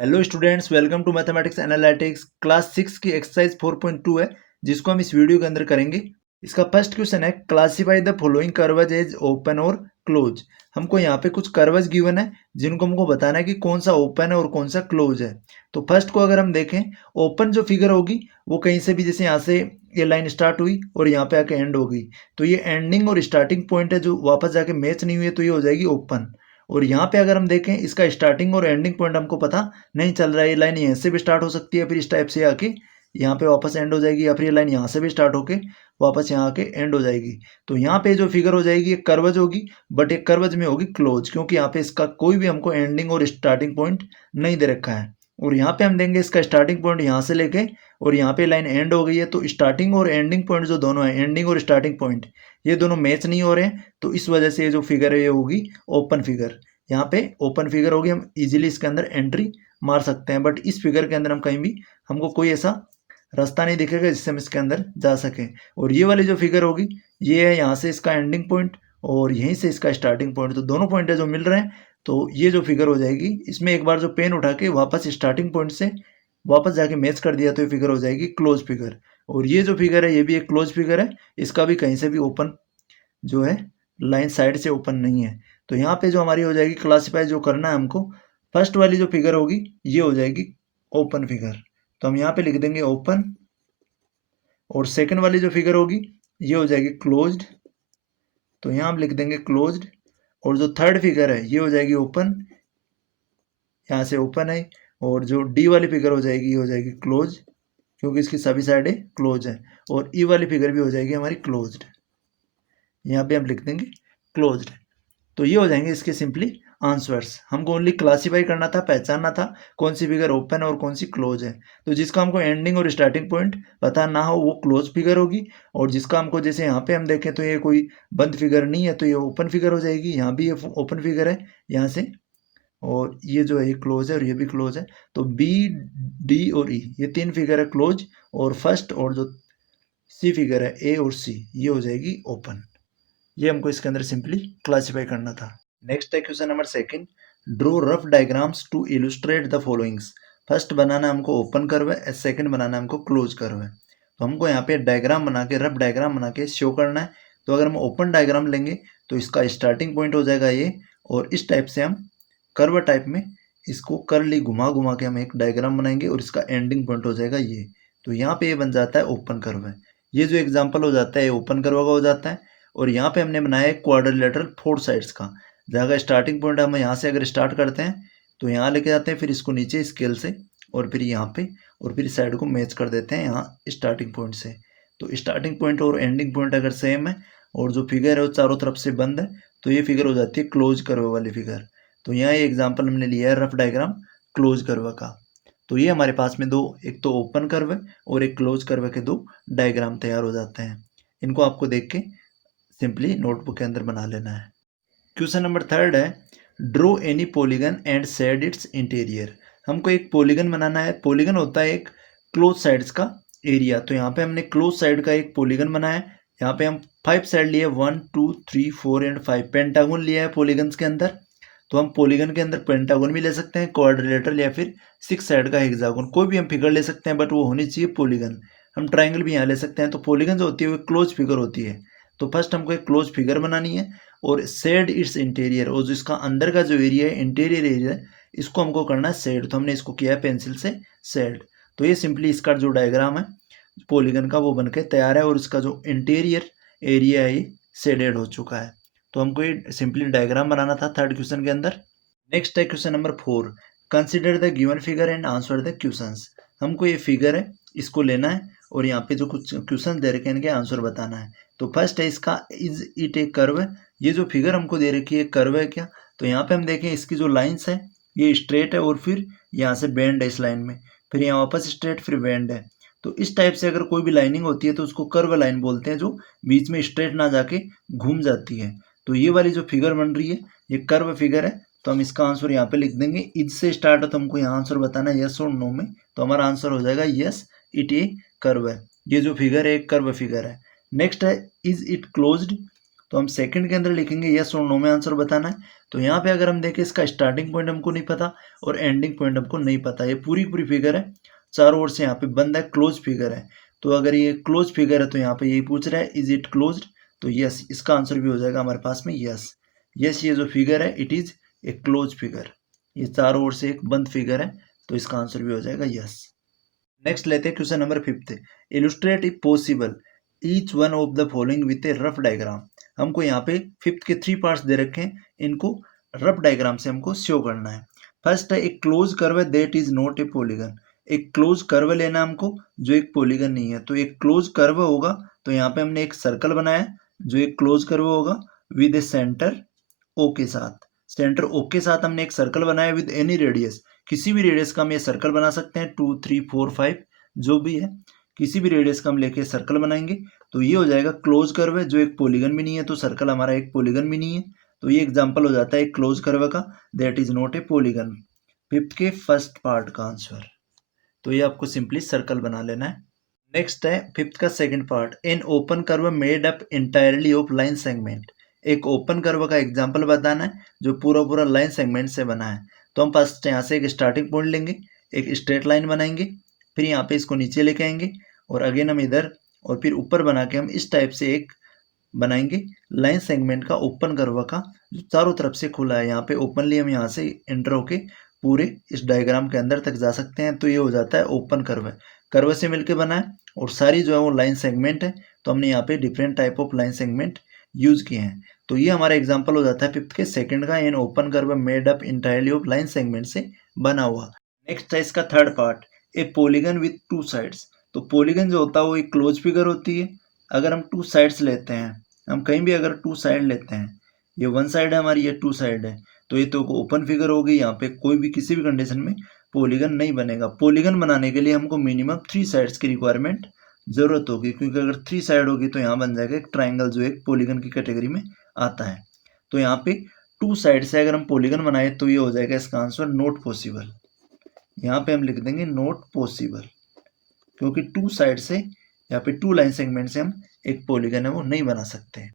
Hello students, welcome to mathematics analytics class 6 की exercise 4.2 है जिसको हम इस वीडियो के अंदर करेंगे। इसका फर्स्ट क्वेश्चन है classify the following curves as open और क्लोज। हमको यहाँ पे कुछ कर्वज गिवन है जिनको हमको बताना है कि कौन सा ओपन है और कौन सा क्लोज है। तो फर्स्ट को अगर हम देखें, ओपन जो फिगर होगी वो कहीं से भी, जैसे यहाँ से ये लाइन स्टार्ट हुई और यहाँ पे आके एंड होगी, तो ये एंडिंग और स्टार्टिंग पॉइंट है जो वापस जाके मैच नहीं हुई है, तो ये हो जाएगी ओपन। और यहाँ पे अगर हम देखें, इसका स्टार्टिंग और एंडिंग पॉइंट हमको पता नहीं चल रहा है। ये लाइन यहाँ से भी स्टार्ट हो सकती है, फिर इस टाइप से आके यहाँ पे वापस एंड हो जाएगी, या फिर ये लाइन यहाँ से भी स्टार्ट होके वापस यहाँ आके एंड हो जाएगी। तो यहाँ पे जो फिगर हो जाएगी एक कर्वज होगी, बट एक कर्वज में होगी क्लोज, क्योंकि यहाँ पे इसका कोई भी हमको एंडिंग और स्टार्टिंग पॉइंट नहीं दे रखा है। और यहाँ पे हम देंगे इसका स्टार्टिंग पॉइंट यहाँ से लेके और यहाँ पे लाइन एंड हो गई है, तो स्टार्टिंग और एंडिंग पॉइंट जो दोनों है, एंडिंग और स्टार्टिंग पॉइंट, ये दोनों मैच नहीं हो रहे हैं। तो इस वजह से ये जो फिगर है ये होगी ओपन फिगर। यहाँ पे ओपन फिगर होगी, हम इजीली इसके अंदर एंट्री मार सकते हैं, बट इस फिगर के अंदर हम कहीं भी, हमको कोई ऐसा रास्ता नहीं दिखेगा जिससे हम इसके अंदर जा सकें। और ये वाली जो फिगर होगी ये है यहाँ से इसका एंडिंग पॉइंट और यहीं से इसका स्टार्टिंग पॉइंट, तो दोनों पॉइंट है जो मिल रहे हैं। तो ये जो फिगर हो जाएगी, इसमें एक बार जो पेन उठा के वापस स्टार्टिंग पॉइंट से वापस जाके मैच कर दिया तो ये फिगर हो जाएगी क्लोज फिगर। और ये जो फिगर है ये भी एक क्लोज फिगर है, इसका भी कहीं से भी ओपन जो है, लाइन साइड से ओपन नहीं है। तो यहाँ पे जो हमारी हो जाएगी क्लासीफाई जो करना है हमको, फर्स्ट वाली जो फिगर होगी ये हो जाएगी ओपन फिगर, तो हम यहाँ पे लिख देंगे ओपन। और सेकंड वाली जो फिगर होगी ये हो जाएगी क्लोज्ड, तो यहाँ हम लिख देंगे क्लोज्ड। और जो थर्ड फिगर है ये हो जाएगी ओपन, यहाँ से ओपन है। और जो डी वाली फिगर हो जाएगी ये हो जाएगी क्लोज, क्योंकि इसकी सभी साइडें क्लोज है। और ई वाली फिगर भी हो जाएगी हमारी क्लोज्ड, यहाँ पे हम लिख देंगे क्लोज्ड। तो ये हो जाएंगे इसके सिंपली आंसर्स। हमको ओनली क्लासीफाई करना था, पहचानना था कौन सी फिगर ओपन है और कौन सी क्लोज है। तो जिसका हमको एंडिंग और स्टार्टिंग पॉइंट पता ना हो वो क्लोज फिगर होगी, और जिसका हमको, जैसे यहाँ पे हम देखें तो ये कोई बंद फिगर नहीं है तो ये ओपन फिगर हो जाएगी। यहाँ भी ये ओपन फिगर है यहाँ से, और ये जो है ये क्लोज है और ये भी क्लोज है। तो बी, डी और ई ये तीन फिगर है क्लोज, और फर्स्ट और जो सी फिगर है ए और सी ये हो जाएगी ओपन। ये हमको इसके अंदर सिंपली क्लासीफाई करना था। नेक्स्ट है question number second, draw rough diagrams to illustrate the followings. First बनाना हमको ओपन कर्व है, सेकंड बनाना हमको क्लोज कर्व है। तो हमको यहाँ पे डायग्राम बना के, रफ डायग्राम बना के शो करना है। तो अगर हम ओपन डायग्राम लेंगे तो इसका स्टार्टिंग पॉइंट हो जाएगा ये, और इस टाइप से हम कर्व टाइप में इसको करली घुमा घुमा के हम एक डायग्राम बनाएंगे और इसका एंडिंग पॉइंट हो जाएगा ये। तो यहाँ पे ये बन जाता है ओपन कर्व है। ये जो एग्जाम्पल हो जाता है ओपन कर्व का हो जाता है। और यहाँ पे हमने बनाया है क्वाड्रिलेटरल फोर साइड्स का, जगह स्टार्टिंग पॉइंट हम यहाँ से अगर स्टार्ट करते हैं तो यहाँ लेके जाते हैं, फिर इसको नीचे स्केल से और फिर यहाँ पे, और फिर साइड को मैच कर देते हैं यहाँ स्टार्टिंग पॉइंट से। तो स्टार्टिंग पॉइंट और एंडिंग पॉइंट अगर सेम है और जो फिगर है वो चारों तरफ से बंद है, तो ये फिगर हो जाती है क्लोज कर्व वाली फिगर। तो यहाँ ये एग्जाम्पल हमने लिया है रफ डायग्राम क्लोज कर्व का। तो ये हमारे पास में दो, एक तो ओपन कर्व है और एक क्लोज कर्व के दो डायग्राम तैयार हो जाते हैं। इनको आपको देख के सिंपली नोटबुक के अंदर बना लेना है। क्वेश्चन नंबर थर्ड है, draw any polygon and shade its interior. हमको एक पॉलीगन बनाना है। पॉलीगन होता है एक क्लोज साइड्स का एरिया। तो यहाँ पे हमने क्लोज साइड का एक पॉलीगन बनाया है। यहाँ पे हम 5 साइड लिए, 1 2 3 4 एंड 5 पेंटागन लिया है पॉलीगन्स के अंदर। तो हम पॉलीगन के अंदर पेंटागन भी ले सकते हैं, क्वाड्रिलेटरल, या फिर 6 साइड का हेक्सागन, कोई भी हम फिगर ले सकते हैं, बट वो होनी चाहिए पॉलीगन। हम ट्राइंगल भी यहाँ ले सकते हैं। तो पॉलीगन जो होती है वो क्लोज फिगर होती है। तो फर्स्ट हमको एक क्लोज फिगर बनानी है और शेड इट्स इंटीरियर, और जो इसका अंदर का जो एरिया है, इंटीरियर एरिया है, इसको हमको करना है शेड। तो हमने इसको किया है पेंसिल से शेड। तो ये सिंपली इसका जो डायग्राम है पॉलीगन का वो बनके तैयार है, और इसका जो इंटीरियर एरिया है ये शेडेड हो चुका है। तो हमको ये सिंपली डायग्राम बनाना था थर्ड क्वेश्चन के अंदर। नेक्स्ट है question number 4, consider the given figure and answer the questions. हमको ये फिगर है इसको लेना है और यहाँ पे जो कुछ क्वेश्चन दे रखे हैं इनके आंसर बताना है। तो फर्स्ट है इसका, इज इट ए कर्व। ये जो फिगर हमको दे रखी है कर्व है क्या? तो यहाँ पे हम देखें इसकी जो लाइंस है ये स्ट्रेट है और फिर यहाँ से बेंड है इस लाइन में, फिर यहाँ वापस स्ट्रेट फिर बेंड है। तो इस टाइप से अगर कोई भी लाइनिंग होती है तो उसको कर्व लाइन बोलते हैं, जो बीच में स्ट्रेट ना जाके घूम जाती है। तो ये वाली जो फिगर बन रही है ये कर्व फिगर है। तो हम इसका आंसर यहाँ पे लिख देंगे। इज से स्टार्ट है तो हमको यहाँ आंसर बताना है यस और नो में। तो हमारा आंसर हो जाएगा यस, इट ए कर्व है। ये जो फिगर है एक कर्व फिगर है। नेक्स्ट है, इज इट क्लोज्ड। तो हम सेकंड के अंदर लिखेंगे यस और नो में आंसर बताना है। तो यहाँ पे अगर हम देखें इसका स्टार्टिंग पॉइंट हमको नहीं पता और एंडिंग पॉइंट हमको नहीं पता। ये पूरी पूरी फिगर है, चारों ओर से यहाँ पे बंद है, क्लोज फिगर है। तो अगर ये क्लोज फिगर है तो यहाँ पे यही पूछ रहा है इज इट क्लोज्ड, तो यस, इसका आंसर भी हो जाएगा हमारे पास में यस। यस, ये जो फिगर है it is a close figure, ये चारों ओर से एक बंद फिगर है, तो इसका आंसर भी हो जाएगा यस। नेक्स्ट लेते हैं question number 5। Illustrate if possible each one of the following with A rough diagram. हमको यहाँ पे 5th के 3 पार्ट्स दे रखे हैं, इनको रफ डायग्राम से हमको शो करना है। फर्स्ट है एक close curve that is not a polygon. एक क्लोज कर्व लेना हमको जो एक पॉलीगन नहीं है। तो एक क्लोज कर्व होगा तो यहाँ पे हमने एक सर्कल बनाया जो एक क्लोज कर्व होगा विद ए सेंटर ओ के साथ। सेंटर ओ के साथ हमने एक सर्कल बनाया विद एनी रेडियस, किसी भी रेडियस का हम ये सर्कल बना सकते हैं, 2 3 4 5 जो भी है, किसी भी रेडियस का हम लेके सर्कल बनाएंगे तो ये हो जाएगा क्लोज कर्व है जो एक पॉलीगन भी नहीं है। तो सर्कल हमारा एक पॉलीगन भी नहीं है, तो ये एग्जांपल हो जाता है एक क्लोज कर्व का, that is not a polygon. 5th के फर्स्ट पार्ट का आंसर। तो ये आपको सिंपली सर्कल बना लेना है। नेक्स्ट है 5th का second part, an open curve made up entirely of line segment. एक ओपन कर्व का एग्जांपल बताना है जो पूरा पूरा लाइन सेगमेंट से बना है। तो हम फर्स्ट यहाँ से एक स्टार्टिंग पॉइंट लेंगे, एक स्ट्रेट लाइन बनाएंगे, फिर यहाँ पे इसको नीचे लेके आएंगे और अगेन हम इधर और फिर ऊपर बना के हम इस टाइप से एक बनाएंगे लाइन सेगमेंट का ओपन कर्व का जो चारों तरफ से खुला है। यहाँ पे ओपनली हम यहाँ से एंटर होके पूरे इस डायग्राम के अंदर तक जा सकते हैं। तो ये हो जाता है ओपन कर्व। कर्व से मिलके बना है और सारी जो है वो लाइन सेगमेंट है, तो हमने यहाँ पे different type of line segment use किए हैं। तो ये हमारा एग्जांपल हो जाता है 5th के सेकंड का, an open curve made up entirely of line segment से बना हुआ। नेक्स्ट है इसका third part, A polygon with 2 sides. तो पॉलीगन जो होता है वो एक क्लोज फिगर होती है। अगर हम 2 साइड्स लेते हैं, हम कहीं भी अगर 2 साइड लेते हैं, ये 1 साइड है हमारी, ये 2 साइड है, तो ये तो ओपन फिगर होगी। यहाँ पे कोई भी किसी भी कंडीशन में पॉलीगन नहीं बनेगा। पॉलीगन बनाने के लिए हमको मिनिमम 3 साइड्स की रिक्वायरमेंट जरूरत होगी, क्योंकि अगर 3 साइड होगी तो यहाँ बन जाएगा एक ट्राइंगल जो एक पॉलीगन की कैटेगरी में आता है। तो यहाँ पे 2 साइड से अगर हम पॉलीगन बनाए तो ये हो जाएगा इसका आंसर नॉट पॉसिबल। यहाँ पे हम लिख देंगे नॉट पॉसिबल, क्योंकि 2 साइड से यहाँ पे 2 लाइन सेगमेंट से हम एक पॉलीगन है वो नहीं बना सकते।